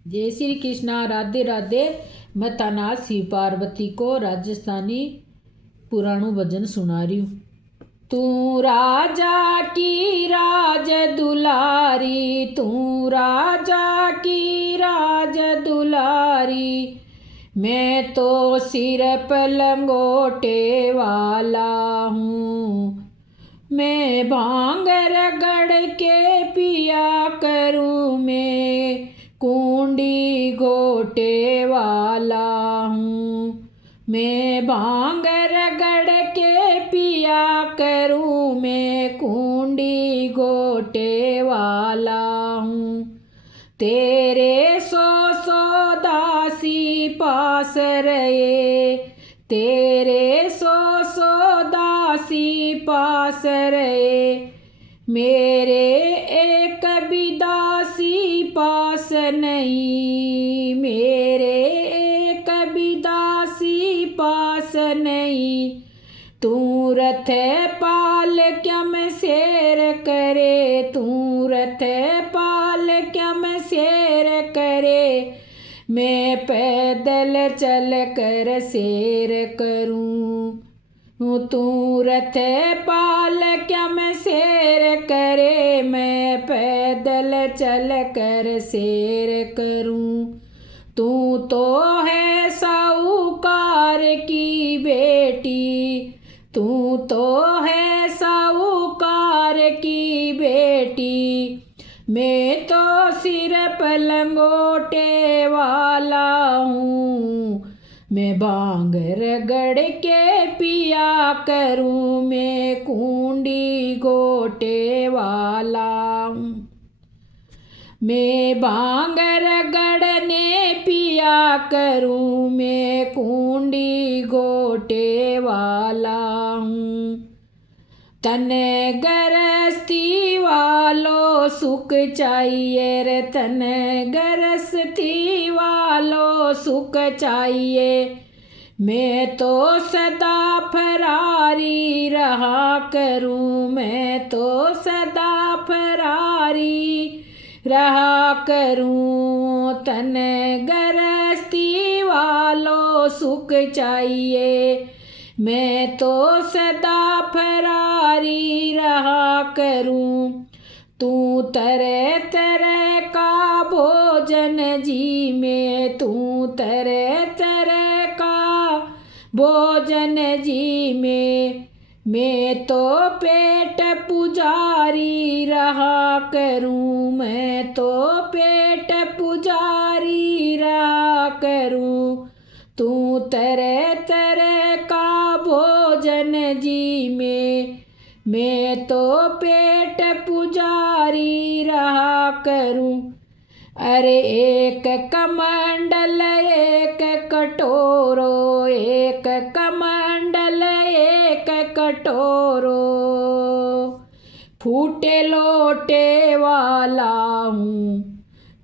जय श्री कृष्णा। राधे राधे। मैं तानाज शिव पार्वती को राजस्थानी पुराणों भजन सुना रही हूँ। तू राजा की राज दुलारी, तू राजा की राज दुलारी, मैं तो सिर पलंगोटे वाला हूँ। मैं भांग रगड़ के पिया करूँ, मैं कुंडी घोटे वाला हूँ। मैं भांग रगड़ के पिया करूँ, मैं कुंडी घोटे वाला हूँ। तेरे सौ दासी पास रहे, तेरे सौ दासी पास रहे, मेरे एक भी दासी पास नहीं, मेरे एक भी दासी पास नहीं। तू रथ पाल क्या मैं शेर करे, तू रथ पाल क्या मैं शेर करे, मैं पैदल चल कर शेर करूं। तू रथ पाल क्या मैं शेर करे, मैं पैदल चल कर शेर करूं। तू तो है साहूकार की बेटी, तू तो है साहूकार की बेटी, मैं तो सिर पलंगोटे वाला हूँ। मैं भांग रगड़ के पिया करूँ, मैं कुंडी घोटे वाला हूँ। मैं भांग रगड़ने पिया करूँ, मैं कुंडी घोटे वाला हूँ। तन गरस्ती वालों सुख चाहिए रे, तन गरस्ती वालों सुख चाहिए, मैं तो सदा फरारी रहा करूँ, मैं तो सदा फरारी रहा करूँ। तन गरस्ती वालों सुख चाहिए, मैं तो सदा फरारी रहा करूँ। तू तरह तरह का भोजन जी में, तू तरह तरह का भोजन जी में, मैं तो पेट पुजारी रहा करूँ, मैं तो पेट पुजारी रहा करूँ। तू तरह तरह का भोजन जी में, मैं तो पेट पुजारी रहा करूँ। अरे एक कमंडल एक कटोरो, एक कमंडल एक कटोरो, फूटे लोटे वाला हूँ।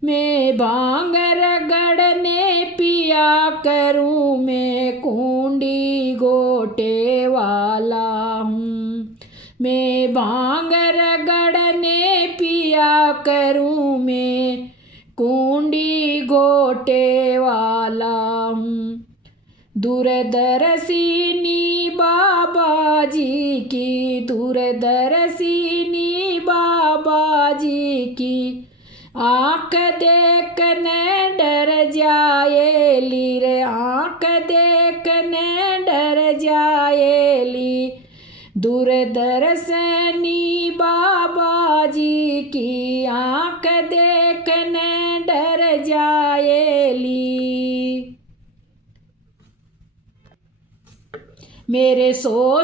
मैं भांग रगड़ने पिया करूँ, मैं कुंडी घोटे वाला हूँ। मैं भांग रगड़ने पिया करूँ, मैं कुंडी घोटे वाला हूँ। दूरदर्शिनी बाबा जी की, दूरदर्शिनी बाबा जी की, आँख देखने डर जाएली रे, आँख देखने डर जाएली। दूरदर्शनी बाबा जी की आँख देखने डर जाएली। मेरे सौ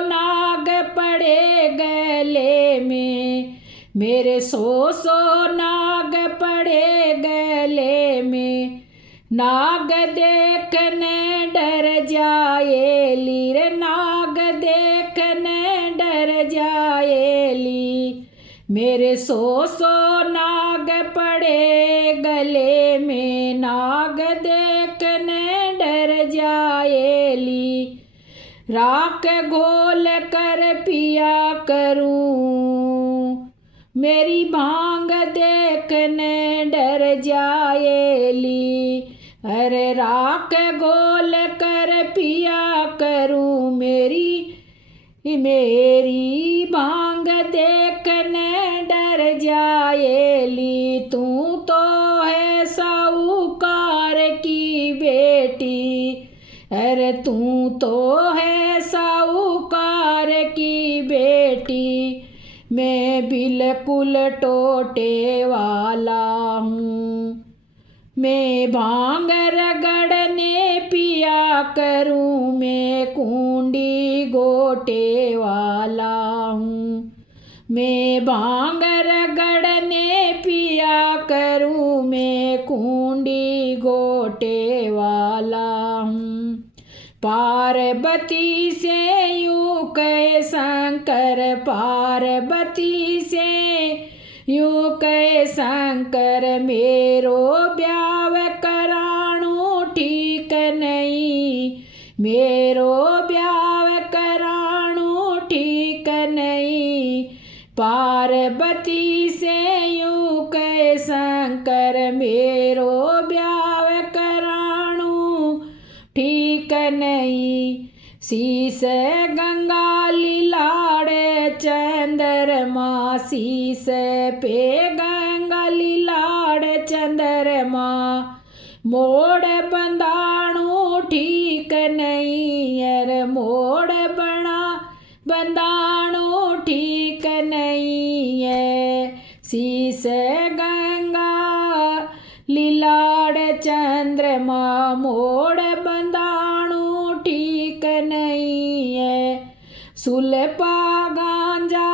नाग पड़े गले में, मेरे सौ नाग पड़े गले में, नाग देखने डर जाएली रे, नाग देखने डर जाएली। मेरे सौ नाग पड़े गले में, नाग देखने डर जाएली। राख घोल कर पिया करूं, मेरी भांग देखने डर जाएली। अरे राख घोल कर पिया करूँ मेरी भांग देखने डर जाएली। तू तो है साहूकार की बेटी। अरे तू तो है साहूकार की बेटी। मैं बिल्कुल टोटे वाला हूँ। मैं भांग रगड़ने पिया करूँ मैं कुंडी गोटे वाला हूँ। मैं भांग रगड़ने पिया करूँ मैं कुंडी गोटे वाला हूँ। पार्वती से यूं कहे शंकर, पार्वती से यूं कहे शंकर, मेरो ब्याव कराणो ठीक नहीं। मेरो ब्याव कराणो ठीक नहीं। पार्वती से यूं कहे शंकर, मेरो ब्याव कराणो ठीक नहीं। शीस गंगा लीलाड़ चंद्रमा, शीस पे गंगा लीलाड़ चंद्रमा। मोड़ बंदाणु ठीक नहीं। अरे मोड़ बंदाणु ठीक नहीं है। शीस गंगा लीलाड़ चंद्रमा, मोड़ बंदाणु ठीक नहीं है। सुलपा गांजा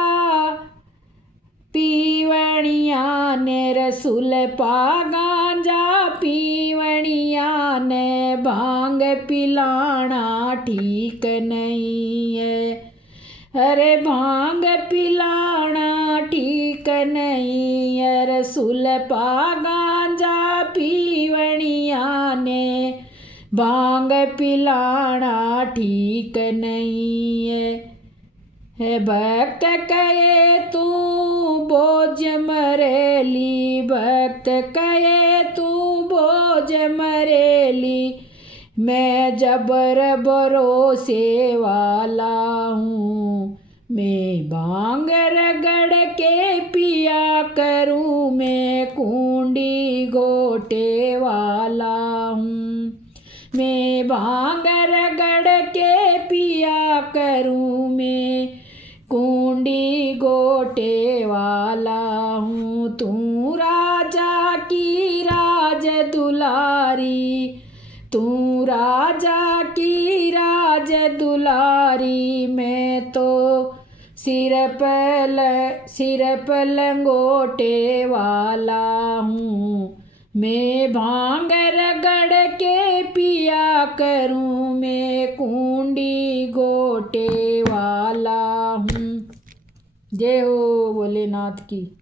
पीवणिया ने, रसुलपा गांजा पीवणिया ने, भांग पिलाना ठीक नहीं है। अरे भांग पिलाना ठीक नहीं है। रसुलपा गांजा पीवणिया ने, भांग पिलाना ठीक नहीं है। भक्त कहे तू बोझ मरेली, भक्त कहे तू बोझ मरेली। मैं जबर भरोसे वाला हूँ। मैं भांग रगड़ के पिया करूँ मैं कुंडी गोटे वाला हूँ। मैं भांग रगड़ के पिया करूँ मैं कुंडी गोटे वाला हूँ। तू राजा की राज दुलारी, तू राजा की राज दुलारी। मैं तो सिर पर लंगोटे वाला हूँ। मैं भांग रगड़ के पिया करूँ मैं कुंडी गोटे वाला हूँ। जय हो भोलेनाथ की।